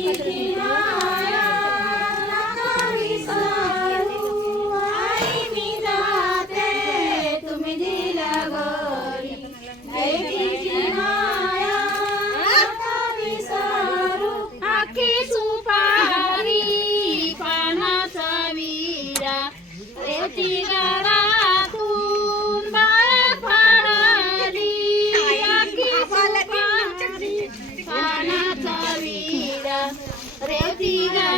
Thank you. Bendiga.